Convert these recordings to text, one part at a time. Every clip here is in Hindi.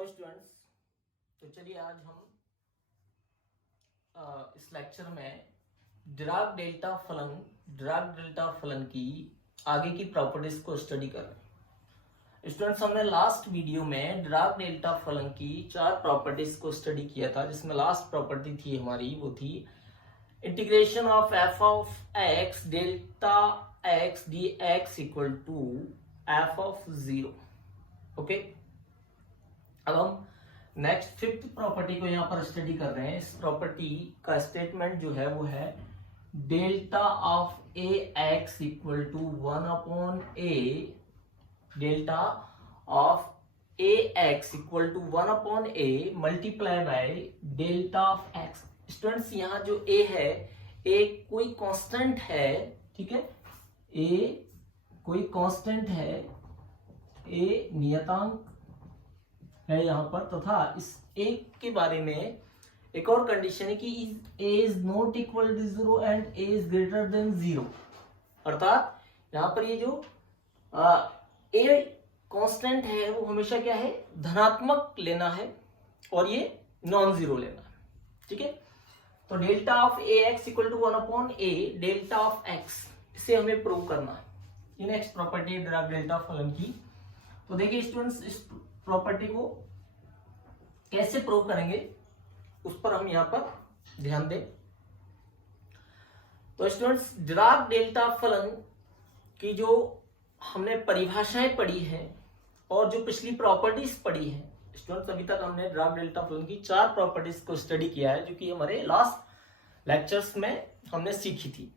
Hello students. तो चलिए आज हम इस लेक्चर में डिराक डेल्टा फलन की आगे की प्रॉपर्टीज को स्टडी कर रहे हैं। स्टूडेंट्स, हमने लास्ट वीडियो में डिराक डेल्टा फलन की 4 प्रॉपर्टीज को स्टडी किया था, जिसमें लास्ट प्रॉपर्टी थी हमारी, वो थी integration of f of x delta x d x equal to f of 0। Okay, अब हम नेक्स्ट 5th प्रॉपर्टी को यहां पर स्टडी कर रहे हैं। इस प्रॉपर्टी का स्टेटमेंट जो है वो है delta of a x equal to 1/a, delta of a x equal to 1/a multiply by delta of x. Students, यहाँ जो a है, a कोई कांस्टेंट है, ठीक है, a कोई कांस्टेंट है, a नियतांक है यहाँ पर, तथा इस एक के बारे में एक और कंडीशन है कि a is not equal to 0 and a is greater than 0। अर्थात यहाँ पर ये जो a कांस्टेंट है वो हमेशा क्या है, धनात्मक लेना है और ये नॉन जीरो लेना है, ठीक है। तो delta of a x equal to 1/a delta of x, इसे हमें प्रूव करना है। ये नेक्स्ट प्रॉपर्टी है डिराक डेल्टा फलन की। तो देखिए स्टूडेंट्स, इस प्रॉपर्टी को कैसे प्रूव करेंगे उस पर हम यहां पर ध्यान दें। तो स्टूडेंट्स, डिराक डेल्टा फलन की जो हमने परिभाषाएं पढ़ी हैं और जो पिछली प्रॉपर्टीज पढ़ी हैं, स्टूडेंट्स अभी तक हमने डिराक डेल्टा फलन की 4 प्रॉपर्टीज को स्टडी किया है, जो कि हमारे लास्ट लेक्चर्स में हमने सीखी थी।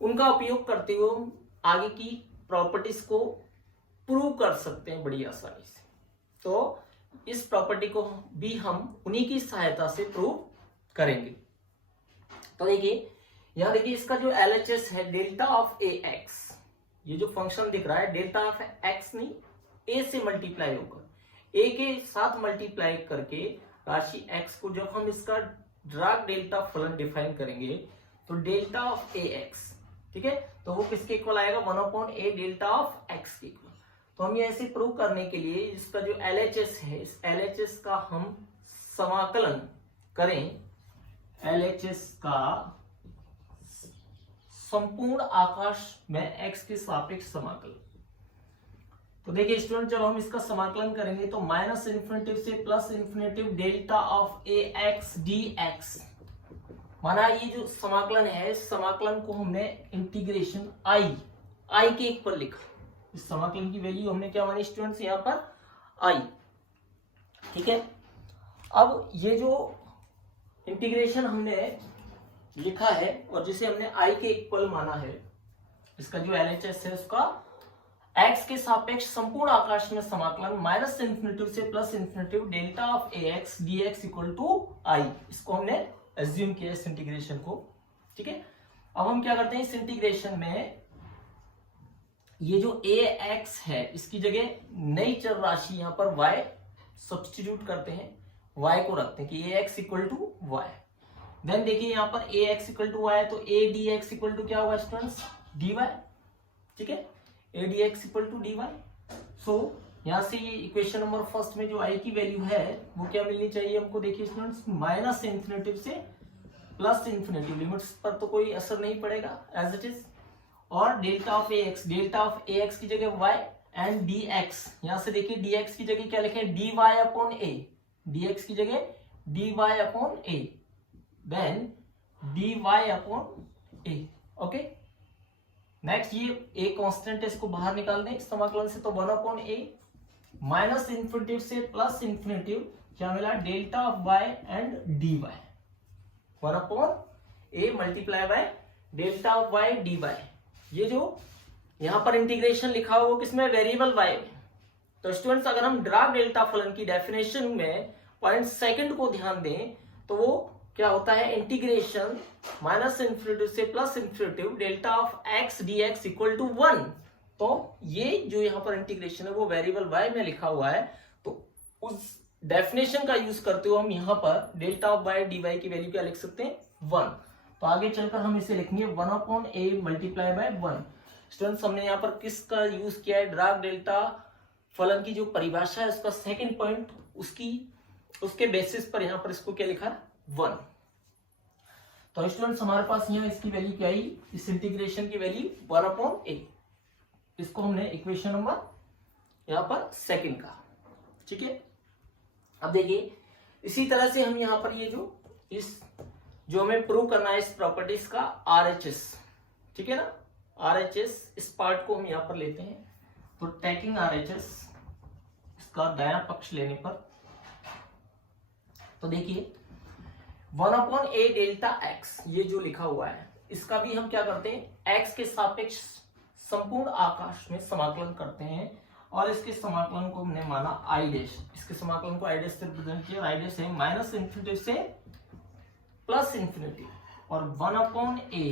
उनका उपयोग करते हुए हम आगे की प्रॉपर्टीज को प्रूव कर सकते हैं बड़ी आसानी से। तो इस प्रॉपर्टी को भी हम उन्हीं की सहायता से प्रूव करेंगे। तो देखिए यहां देखिए, इसका जो LHS है डेल्टा ऑफ ए एक्स, ये जो फंक्शन दिख रहा है डेल्टा ऑफ एक्स नहीं, ए से मल्टीप्लाई होकर, ए के साथ मल्टीप्लाई करके राशि एक्स को जब हम इसका डिराक डेल्टा फलन डिफाइन करेंगे तो डेल्टा ऑफ ए एक्स, ठीक है, तो वो किसके इक्वल आएगा, 1/a डेल्टा ऑफ एक्स के इक्वल। तो हम ये ऐसे प्रूव करने के लिए इसका जो LHS है, इस LHS का हम समाकलन करें, LHS का संपूर्ण आकाश में x के सापेक्ष समाकलन। तो देखिए स्टूडेंट, जब हम इसका समाकलन करेंगे तो माइनस इन्फिनिटिव से plus infinitive delta of a x d x, माना ये जो समाकलन है, इस समाकलन को हमने इंटीग्रेशन आई के इक्वल लिखा। इस समाकलन की वैल्यू हमने क्या मानी स्टूडेंट्स, यहाँ पर आई, ठीक है। अब ये जो इंटीग्रेशन हमने लिखा है और जिसे हमने आई के इक्वल माना है, इसका जो LHS है उसका x के सापेक्ष संपूर्ण आकाश में समाकलन माइनस इन्फिनिटिव से plus infinitive delta of a x d x equal to I, इसको हमने एज्यूम किया इस इंटीग्रेशन को, ठीक है। अब हम क्या करते हैं, इस इंटीग्रेशन में ये जो ए एक्स है इसकी जगह नई चर राशि यहां पर y सब्स्टिट्यूट करते हैं, y को रखते हैं कि a x equal to y. Then देखिए यहां पर a x equal to y, तो a d x equal to क्या हुआ स्टूडेंट्स, डी वाई, ठीक है, a d x equal to d y. So यहां से ये इक्वेशन नंबर फर्स्ट में जो आई की वैल्यू है वो क्या मिलनी चाहिए हमको, देखिए स्टूडेंट्स, माइनस इन्फिनिटिव से प्लस इन्फिनिटिव, लिमिट्स पर तो कोई असर नहीं पड़ेगा एज इट इज, और डेल्टा ऑफ ए एक्स की जगह y एंड डी एक्स, यहां से देखिए डी एक्स की जगह क्या लिखें, dy अपॉन ए, डी एक्स की जगह dy अपॉन ए, देन dy अपॉन ए। ओके, नेक्स्ट ये a कांस्टेंट है, इसको बाहर निकाल दें इस समाकलन से, तो 1/a माइनस इन्फिनिटिव से प्लस इन्फिनिटिव क्या मिला, delta of y and dy, 1/a multiply by delta of y dy। ये जो यहां पर इंटीग्रेशन लिखा हुआ वो किसमें, वेरिएबल y में। तो स्टूडेंट्स, अगर हम डिराक डेल्टा फलन की डेफिनेशन में पॉइंट सेकंड को ध्यान दें तो वो क्या होता है, इंटीग्रेशन माइनस इन्फिनिटिव से plus infinitive delta of x d x equal to 1। तो ये जो यहाँ पर इंटीग्रेशन है वो वेरिएबल y में लिखा हुआ है, तो उस डेफिनेशन का यूज करते हुए हम यहाँ पर delta of y d y की वैल्यू क्या लिख सकते हैं, 1। तो आगे चलकर हम इसे लिखेंगे 1/a मल्टीप्लाई बाय 1। स्टूडेंट्स, हमने यहाँ पर किसका यूज किया है, डिराक डेल्टा फलन की जो परिभाषा है उसका सेकंड पॉइंट उसके बेसिस पर यहां पर इसको क्या लिखा, 1। तो स्टूडेंट्स हमारे पास यहाँ इसकी वैल्यू क्या आई, इस इंटीग्रेशन की वैल्यू 1/a। इसको हमने इक्वेशन नंबर यहां पर सेकंड का, ठीक है। अब देखिए इसी तरह से हम यहां पर ये जो हमें प्रूव करना है इस प्रॉपर्टीज का RHS, ठीक है ना, RHS इस पार्ट को हम यहां पर लेते हैं। तो टेकिंग RHS इसका दायां पक्ष लेने पर, तो देखिए 1/a डेल्टा x ये जो लिखा हुआ है इसका भी हम क्या करते हैं, x के सापेक्ष संपूर्ण आकाश में समाकलन करते हैं और इसके समाकलन को हमने माना I डैश। इसके समाकलन को I डैश से रिप्रेजेंट किया। I डैश है -∞ से +∞ और 1/a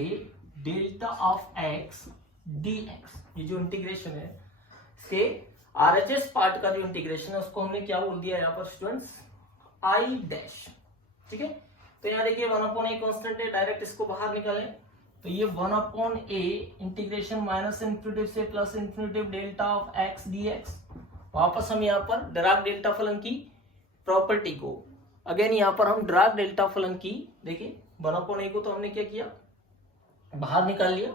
delta of x dx। ये जो इंटीग्रेशन है इसके RHS पार्ट का जो इंटीग्रेशन है उसको हमने क्या बोल दिया यहाँ पर स्टूडेंट्स, I डैश, ठीक है। तो यहाँ देखिए 1/a कांस्टेंट है, डायरेक्ट इसको बाहर निकालें तो ये 1/a इंटीग्रेशन -∞ से +∞ डेल्टा ऑफ x dx। वापस हम यहाँ पर डिराक डेल्टा फलन की प्रॉपर्टी को, अगेन यहाँ पर हम डिराक डेल्टा फलन की, देखिए 1/a को तो हमने क्या किया, बाहर निकाल लिया,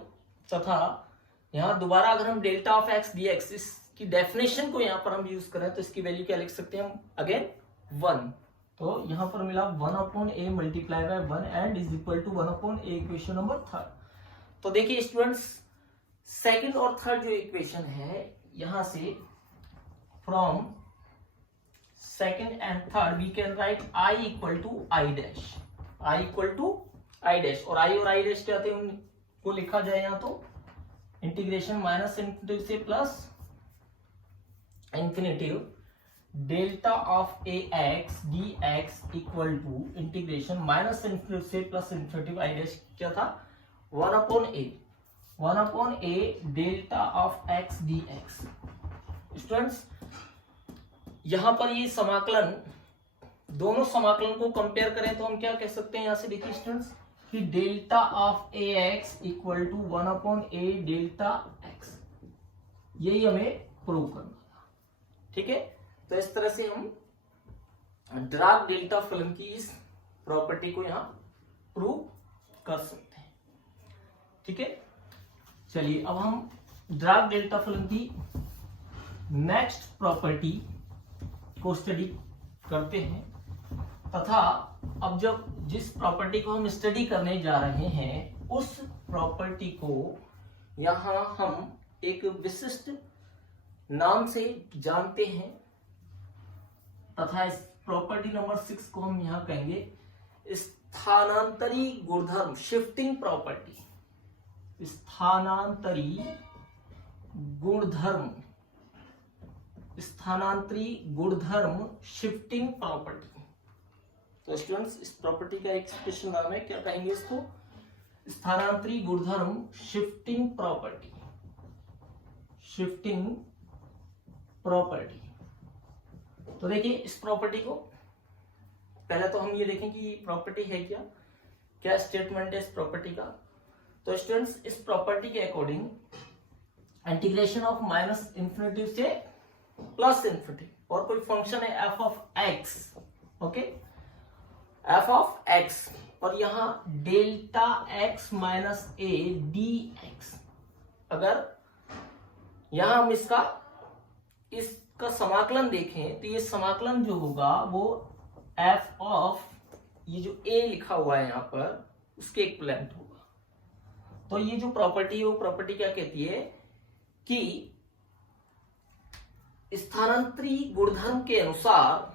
तथा यहाँ दोबारा अगर हम डेल्टा ऑफ x dx इसकी डेफिनेशन को यहाँ पर हम यूज करें तो इसकी वैल्यू क्या लिख सकते हैं हम, अगेन 1। तो यहाँ पर मिला 1/a multiply by 1 and is equal to 1/a equation number 3। तो देखिए स्टूडेंट्स सेकंड और थर्ड जो इक्वेशन है यहां से from second and third we can write I equal to I dash, I equal to I dash, और I और I डैश क्या थे उनको लिखा जाए यहाँ तो इंटीग्रेशन -∞ से +∞ delta of ax dx equal to integration -∞ से +∞ I डैश क्या था, 1/a delta of x dx। Students यहां पर ये समाकलन, दोनों समाकलन को कंपेयर करें तो हम क्या कह सकते हैं, यहां से देखिए स्टूडेंट्स कि delta of ax equal to 1/a delta x, यही हमें प्रूव करना है, ठीक है। तो इस तरह से हम डिराक डेल्टा फलन की इस प्रॉपर्टी को यहां प्रूव कर सकते हैं, ठीक है। चलिए अब हम डिराक डेल्टा फलन की नेक्स्ट प्रॉपर्टी को स्टडी करते हैं, तथा अब जब जिस प्रॉपर्टी को हम स्टडी करने जा रहे हैं उस प्रॉपर्टी को यहां हम एक विशिष्ट नाम से जानते हैं, तथा इस प्रॉपर्टी नंबर 6 को हम यहां कहेंगे स्थानांतरी गुणधर्म, शिफ्टिंग प्रॉपर्टी, स्थानांतरी गुणधर्म, स्थानांतरी गुणधर्म शिफ्टिंग प्रॉपर्टी। तो स्टूडेंट्स इस प्रॉपर्टी का एक स्पेशल नाम है, क्या कहेंगे इसको, स्थानांतरी गुणधर्म शिफ्टिंग प्रॉपर्टी, शिफ्टिंग प्रॉपर्टी। तो देखिए इस प्रॉपर्टी को पहले तो हम ये देखें कि प्रॉपर्टी है क्या, क्या स्टेटमेंट है इस प्रॉपर्टी का। तो स्टूडेंट्स इस प्रॉपर्टी के अकॉर्डिंग इंटीग्रेशन ऑफ -∞ से +∞ और कोई फंक्शन है f of x, okay, f of x, और यहां डेल्टा x -a dx। अगर यहां हम इसका समाकलन देखें तो ये समाकलन जो होगा वो f ऑफ ये जो a लिखा हुआ है यहां पर उसके इक्विवेलेंट होगा। तो ये जो प्रॉपर्टी है वो प्रॉपर्टी क्या कहती है कि स्थानांतरी गुणधर्म के अनुसार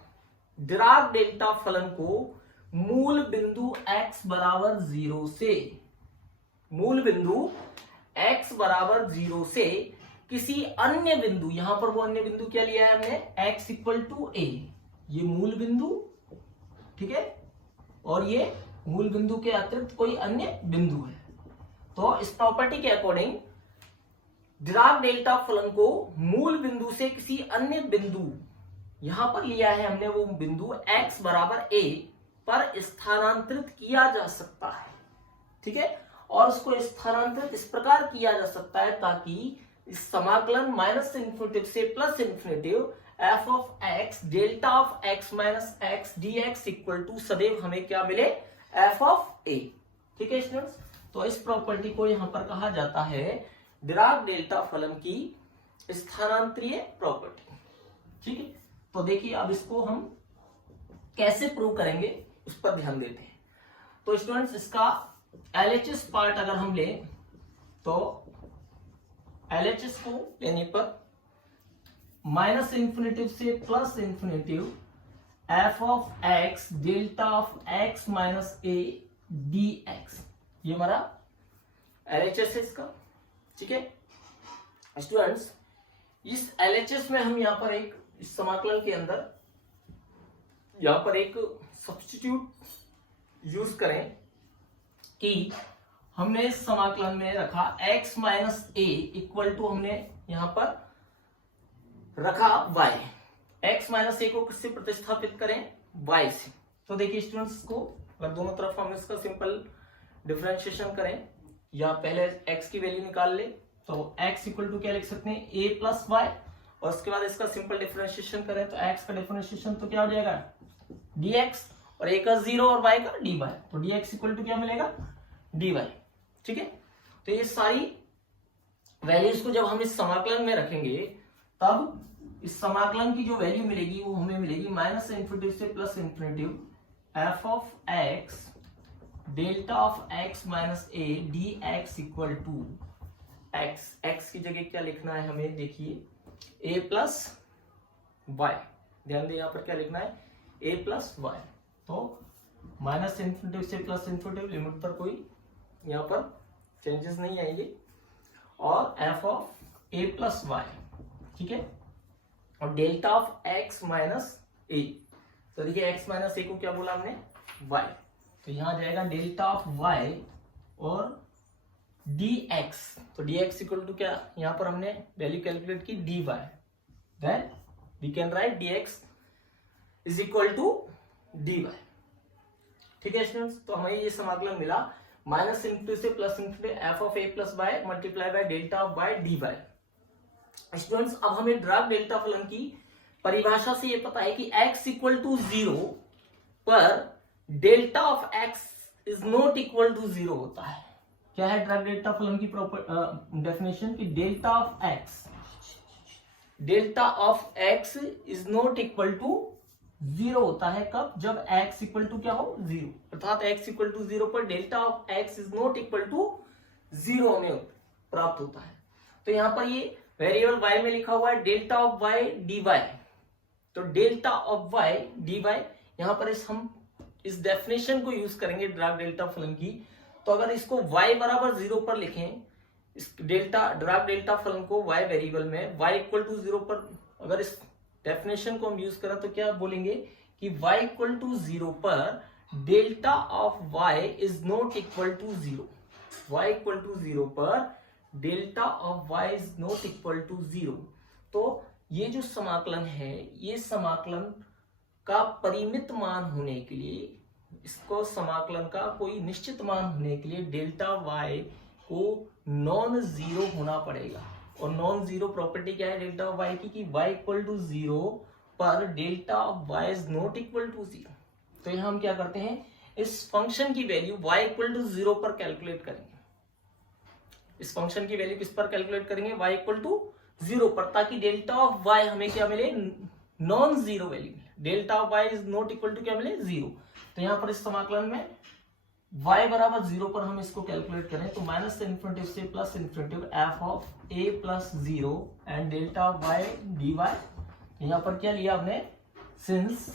डिराक डेल्टा फलन को मूल बिंदु x बराबर 0 से, मूल बिंदु x बराबर 0 से किसी अन्य बिंदु, यहां पर वो अन्य बिंदु क्या लिया है हमने, x इक्वल टू a, ये मूल बिंदु, ठीक है, और ये मूल बिंदु के अतिरिक्त कोई अन्य बिंदु है। तो इस प्रॉपर्टी के अकॉर्डिंग डिराक डेल्टा फलन को मूल बिंदु से किसी अन्य बिंदु, यहां पर लिया है हमने वो बिंदु x बराबर a पर स्थानांतरित किया जा सकता है, ठीक है, और उसको स्थानांतरित इस प्रकार किया जा सकता है ताकि इस समाकलन माइनस इन्फिनिटिव से plus infinitive f of x delta of x minus x d x equal to सदैव हमें क्या मिले, एफ ऑफ ए। ठीक है स्टूडेंट्स, तो इस प्रॉपर्टी को यहां पर कहा जाता है डिराक डेल्टा फलन की स्थानांतरीय प्रॉपर्टी। ठीक है, तो देखिए अब इसको हम कैसे प्रूव करेंगे उस पर ध्यान देते हैं। तो स्टूडेंट्स इसका LHS पार्ट अगर हम लें तो LHS को लेने पर माइनस इन्फिनिटिव से plus infinitive f of x delta of x minus a d x, ये हमारा LHS है इसका। ठीक है स्टूडेंट्स, इस LHS में हम यहां पर एक इस समाकलन के अंदर यहां पर एक सब्स्टिट्यूट यूज करें कि हमने इस समाकलन में रखा x minus a equal to हमने यहां पर रखा y, x माइनस ए को किससे प्रतिस्थापित करें, y से। तो देखिए स्टूडेंट्स को अगर दोनों तरफ हम इसका सिंपल डिफरेंशिएशन करें या पहले x की वैल्यू निकाल ले तो x इक्वल टू क्या लिख सकते हैं, a प्लस वाई, और उसके बाद इसका सिंपल डिफरेंशिएशन करें तो x का डिफरेंशिएशन तो क्या हो जाएगा, dx, और a का 0 और y का dy, तो dx इक्वल टू क्या मिलेगा, dy। ठीक है, तो ये सारी वैल्यूज को जब हम इस समाकलन में रखेंगे तब इस समाकलन की जो वैल्यू मिलेगी वो हमें मिलेगी माइनस इन्फिनिटिव से plus infinitive f of x delta of x minus a d x equal to x की जगह क्या लिखना है हमें, देखिए a प्लस वाई, ध्यान दें यहाँ पर क्या लिखना है, a प्लस वाई। तो माइनस इन्फिनिटिव से प्लस इन्फिनिटिव लिमिट पर कोई यहाँ पर चेंजेस नहीं आएंगे, और f of a plus y. ठीक है, और delta of x minus a, तो देखिए x माइनस ए को क्या बोला हमने, y, तो यहां जाएगा डेल्टा ऑफ y और dx, तो dx इक्वल टू क्या, यहां पर हमने वैल्यू कैलकुलेट की dy, then we can write dx is equal to dy। ठीक है स्टूडेंट्स, तो हमें ये समाकलन मिला माइनस इनटू से plus into f of a plus y multiply by delta of y d y. Students अब हमें डिराक डेल्टा फलन की परिभाषा से ये पता है कि x इक्वल टू 0 पर delta of x is not equal to 0 होता है। क्या है डिराक डेल्टा फलन की डेफिनेशन की, delta of x is not equal to 0 होता है कब, जब x इक्वल टू क्या हो, 0, अर्थात x इक्वल टू 0 पर delta of x is not equal to 0 हमें प्राप्त होता है। तो यहां पर ये वेरिएबल y में लिखा हुआ है डेल्टा ऑफ y dy, तो डेल्टा ऑफ y dy यहां पर हम इस डेफिनेशन को यूज करेंगे डिराक डेल्टा फलन की। तो अगर इसको y बराबर 0 पर लिखें, इस डिराक डेल्टा फलन को y वेरिएबल में y इक्वल टू 0 पर अगर इस डेफिनेशन को हम यूज करें तो क्या बोलेंगे कि y इक्वल टू 0 पर delta of y is not equal to 0, y equal to 0 पर delta of y is not equal to 0। तो ये जो समाकलन है, ये समाकलन का परिमित मान होने के लिए, इसको समाकलन का कोई निश्चित मान होने के लिए डेल्टा y को नॉन जीरो होना पड़ेगा। और नॉन जीरो प्रॉपर्टी क्या है डेल्टा ऑफ y की, कि y इक्वल टू 0 पर delta of y is not equal to 0। तो यहां हम क्या करते हैं, इस फंक्शन की वैल्यू y इक्वल टू 0 पर कैलकुलेट करेंगे। इस फंक्शन की वैल्यू किस पर कैलकुलेट करेंगे, y इक्वल टू 0 पर, ताकि डेल्टा ऑफ y हमें क्या मिले, नॉन जीरो वैल्यू मिले। Delta of y is not equal to क्या मिले, 0। तो यहां पर इस समाकलन में y बराबर 0 पर हम इसको कैलकुलेट करें तो माइनस इन्फिनिटिव से plus infinitive f of a plus 0 and delta of y dy। यहां पर क्या लिया हमने, सिंस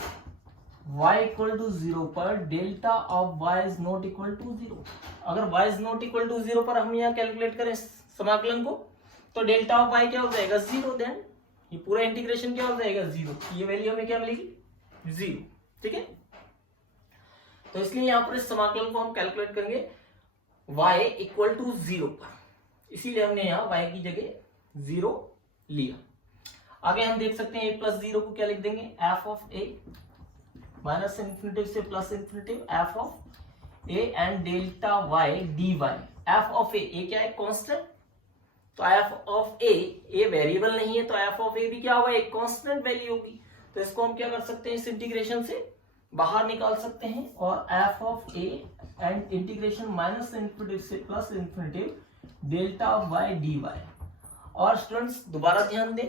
y इक्वल टू 0 पर delta of y is not equal to 0। अगर y is not equal to 0 पर हम यहाँ कैलकुलेट करें समाकलन को तो डेल्टा ऑफ y क्या हो जाएगा, 0, देन ये पूरा इंटीग्रेशन क्या हो जाएगा, 0, ये वैल्यू हमें क्या मिलेगी, 0। ठीक है, तो इसलिए यहां पर इस समाकलन को हम कैलकुलेट करेंगे y इक्वल टू 0 पर, इसीलिए हमने यहाँ y की जगह 0 लिया। आगे हम देख सकते हैं a प्लस 0 को क्या लिख देंगे, f of a minus infinitive से plus infinitive f of a and delta y dy। F of a क्या है, कांस्टेंट, तो एफ ऑफ ए वेरिएबल नहीं है, तो एफ ऑफ ए भी क्या होगा, एक कांस्टेंट वैल्यू होगी। तो इसको हम क्या कर सकते हैं, इस इंटीग्रेशन से बाहर निकाल सकते हैं, और f of a and integration minus infinity से plus infinity delta of y d y. और स्टूडेंट्स दोबारा ध्यान दें,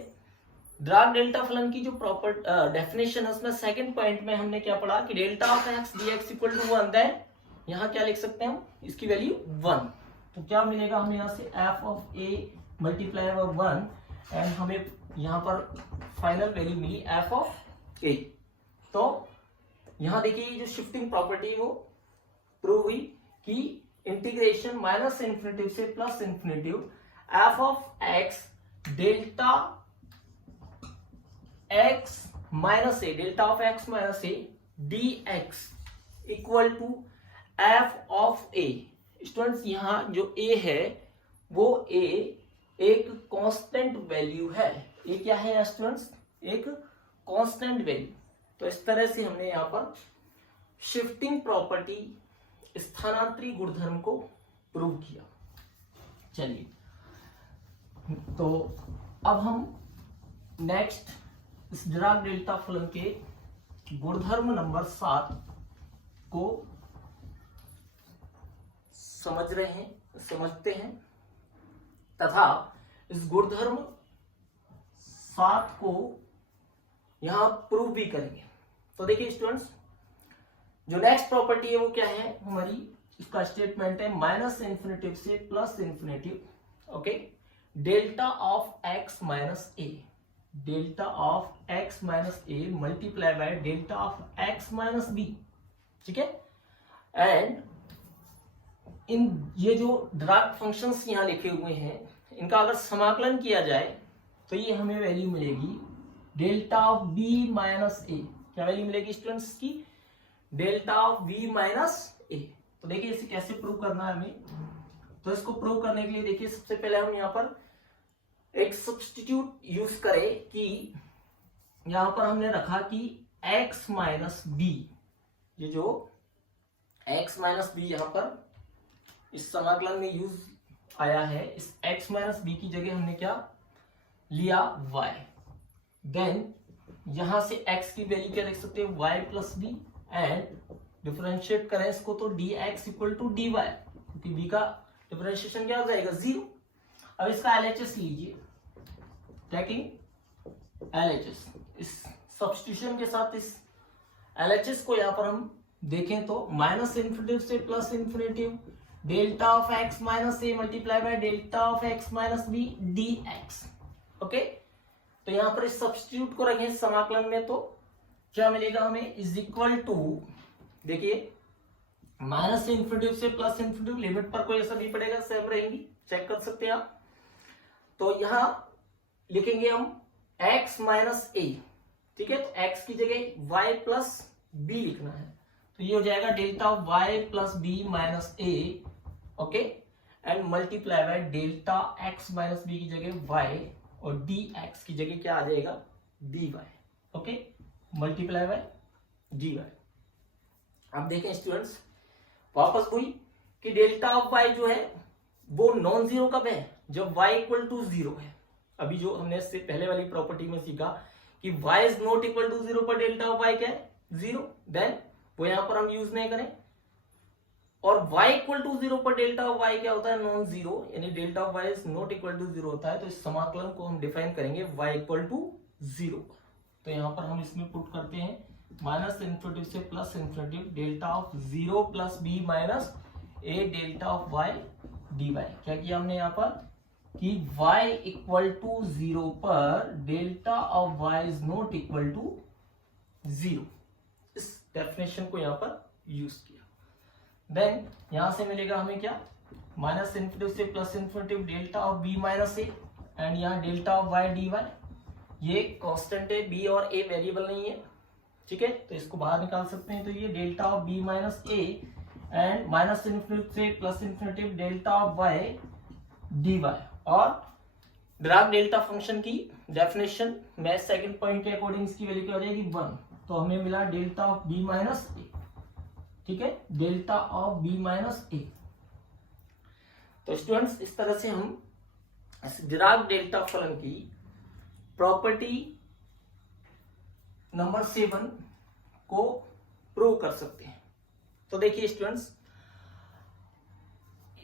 ड्राग डेल्टा फलन की जो प्रॉपर डेफिनेशन है उसमें सेकंड पॉइंट में हमने क्या पढ़ा कि delta of x d x equal to 1, then यहाँ क्या लिख सकते हैं हम, इसकी वैल्यू 1। तो क्या मिलेगा हमें यहाँ से f of a multiply by 1 and हमें यहाँ पर फाइनल वैल्यू मिली एफ ऑफ ए। तो यहाँ देखिए जो शिफ्टिंग प्रॉपर्टी वो प्रूव हुई कि इंटीग्रेशन माइनस इन्फिनिटी से plus infinity f of x delta x minus a, delta of x minus a d x equal to f of a. Students यहाँ जो ए है वो ए एक कांस्टेंट वैल्यू है, ये क्या है स्टूडेंट्स, एक कांस्टेंट वैल्यू। तो इस तरह से हमने यहाँ पर शिफ्टिंग प्रॉपर्टी, स्थानांतरी गुणधर्म को प्रूव किया। चलिए तो अब हम नेक्स्ट इस डिराक डेल्टा फलन के गुणधर्म नंबर 7 को समझते हैं तथा इस गुणधर्म 7 को यहां प्रूव भी करेंगे। तो देखिए स्टूडेंट्स, जो नेक्स्ट प्रॉपर्टी है वो क्या है हमारी, इसका स्टेटमेंट है माइनस इन्फिनिटी से plus infinity, okay, delta of x minus a, delta of x minus a multiply by delta of x minus b, ठीक है। एंड इन ये जो डिराक फंक्शंस यहां लिखे हुए हैं इनका अगर समाकलन किया जाए तो ये हमें वैल्यू मिलेगी डेल्टा ऑफ बी माइनस ए। क्या वैल्यू मिलेगी स्टूडेंट्स की, delta of B minus a. तो देखिए इसे कैसे प्रूव करना है हमें, तो इसको प्रूव करने के लिए देखिए सबसे पहले हम यहाँ पर एक सब्स्टिट्यूट यूज करें कि यहां पर हमने रखा कि x माइनस बी, ये जो x माइनस बी यहां पर इस समाकलन में यूज आया है, इस x माइनस बी की जगह हमने क्या लिया y, देन यहां से x की वैल्यू क्या लिख सकते हैं y plus b, and differentiate करें इसको तो dx इक्वल टू dy, क्योंकि b का डिफरेंशिएशन क्या हो जाएगा 0। अब इसका LHS लीजिए, टेकिंग LHS, इस सब्स्टिट्यूशन के साथ इस LHS को यहां पर हम देखें तो माइनस इन्फिनिटी से plus infinity delta of x minus a multiply by delta of x minus b d x, okay. तो यहां पर इस सब्स्टिट्यूट को रखें समाकलन में तो क्या मिलेगा हमें, इज इक्वल टू, देखिए माइनस इन्फिनिटी से प्लस इन्फिनिटी, लिमिट पर कोई असर नहीं पड़ेगा, सेम रहेंगी, चेक कर सकते हैं आप। तो यहां लिखेंगे हम x माइनस ए, ठीक है, तो x की जगह y प्लस बी लिखना है, तो ये हो जाएगा delta of y plus b minus a, okay, and multiply by delta x minus b की जगह y और dx की जगह क्या आ जाएगा dy, okay, multiply by dy। अब देखें स्टूडेंट्स, वापस वही कि डेल्टा ऑफ y जो है वो नॉन जीरो कब है, जब y इक्वल टू 0 है। अभी जो हमने इससे पहले वाली प्रॉपर्टी में सीखा कि y is not equal to 0 पर डेल्टा ऑफ y क्या है 0, देन वो यहां पर हम यूज नहीं करें। और y इक्वल टू 0 पर डेल्टा ऑफ y क्या होता है नॉन जीरो, यानी delta of y is not equal to 0 होता है। तो इस समाकलन को हम डिफाइन करेंगे y इक्वल टू 0। तो यहां पर हम इसमें पुट करते हैं माइनस इन्फिनिटी से plus infinity delta of 0 plus b minus a delta of y dy। क्या किया हमने यहां पर कि y इक्वल टू 0 पर delta of y is not equal to 0, इस डेफिनेशन को यहां पर यूज किया। देन यहां से मिलेगा हमें क्या, माइनस इन्फिनिटी से plus infinity delta of b minus a, and यहाँ डेल्टा ऑफ y dy, ये कांस्टेंट है, b और a वेरिएबल नहीं है, ठीक है, तो इसको बाहर निकाल सकते हैं। तो ये delta of b minus a and minus infinity से plus infinity delta of y dy। और डिराक डेल्टा फंक्शन की डेफिनेशन में सेकंड पॉइंट के अकॉर्डिंग इसकी वैल्यू क्या हो जाएगी 1। तो हमें मिला delta of b minus a, ठीक है, delta of b minus a. तो स्टूडेंट्स इस तरह से हम डिराक डेल्टा फलन की प्रॉपर्टी नंबर 7 को प्रूव कर सकते हैं। तो देखिए स्टूडेंट्स,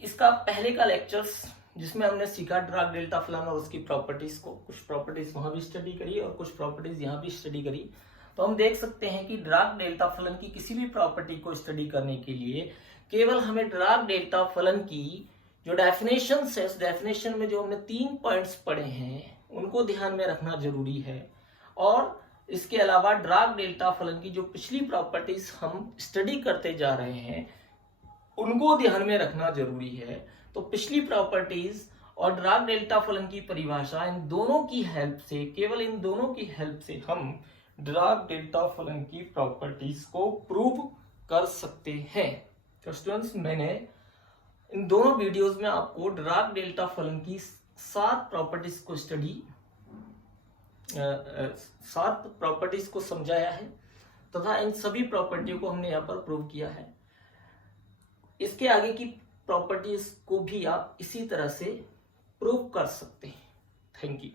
इसका पहले का लेक्चर्स जिसमें हमने सीखा डिराक डेल्टा फलन और उसकी प्रॉपर्टीज को, कुछ प्रॉपर्टीज वहां भी स्टडी करी और कुछ प्रॉपर्टीज यहां भी स्टडी करी। तो हम देख सकते हैं कि डिराक डेल्टा फलन की किसी भी प्रॉपर्टी को स्टडी करने के लिए केवल हमें डिराक डेल्टा फलन की जो डेफिनेशन है, उस डेफिनेशन में जो हमने 3 पॉइंट्स पढ़े हैं उनको ध्यान में रखना जरूरी है। और इसके अलावा डिराक डेल्टा फलन की जो पिछली प्रॉपर्टीज हम स्टडी करते जा रहे हैं उनको ध्यान में रखना जरूरी है। तो पिछली प्रॉपर्टीज और डिराक डेल्टा फलन की परिभाषा, इन दोनों की हेल्प से, केवल इन दोनों की हेल्प से हम डिराक डेल्टा फलन की प्रॉपर्टीज को प्रूव कर सकते हैं। तो स्टूडेंट्स, मैंने इन दोनों वीडियोस में आपको डिराक डेल्टा फलन की 7 प्रॉपर्टीज को सात प्रॉपर्टीज को समझाया है तथा इन सभी प्रॉपर्टियों को हमने यहाँ पर प्रूव किया है। इसके आगे की प्रॉपर्टीज को भी आप इसी तरह से प्रूव कर सकते हैं। Thank you.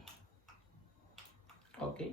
ओके।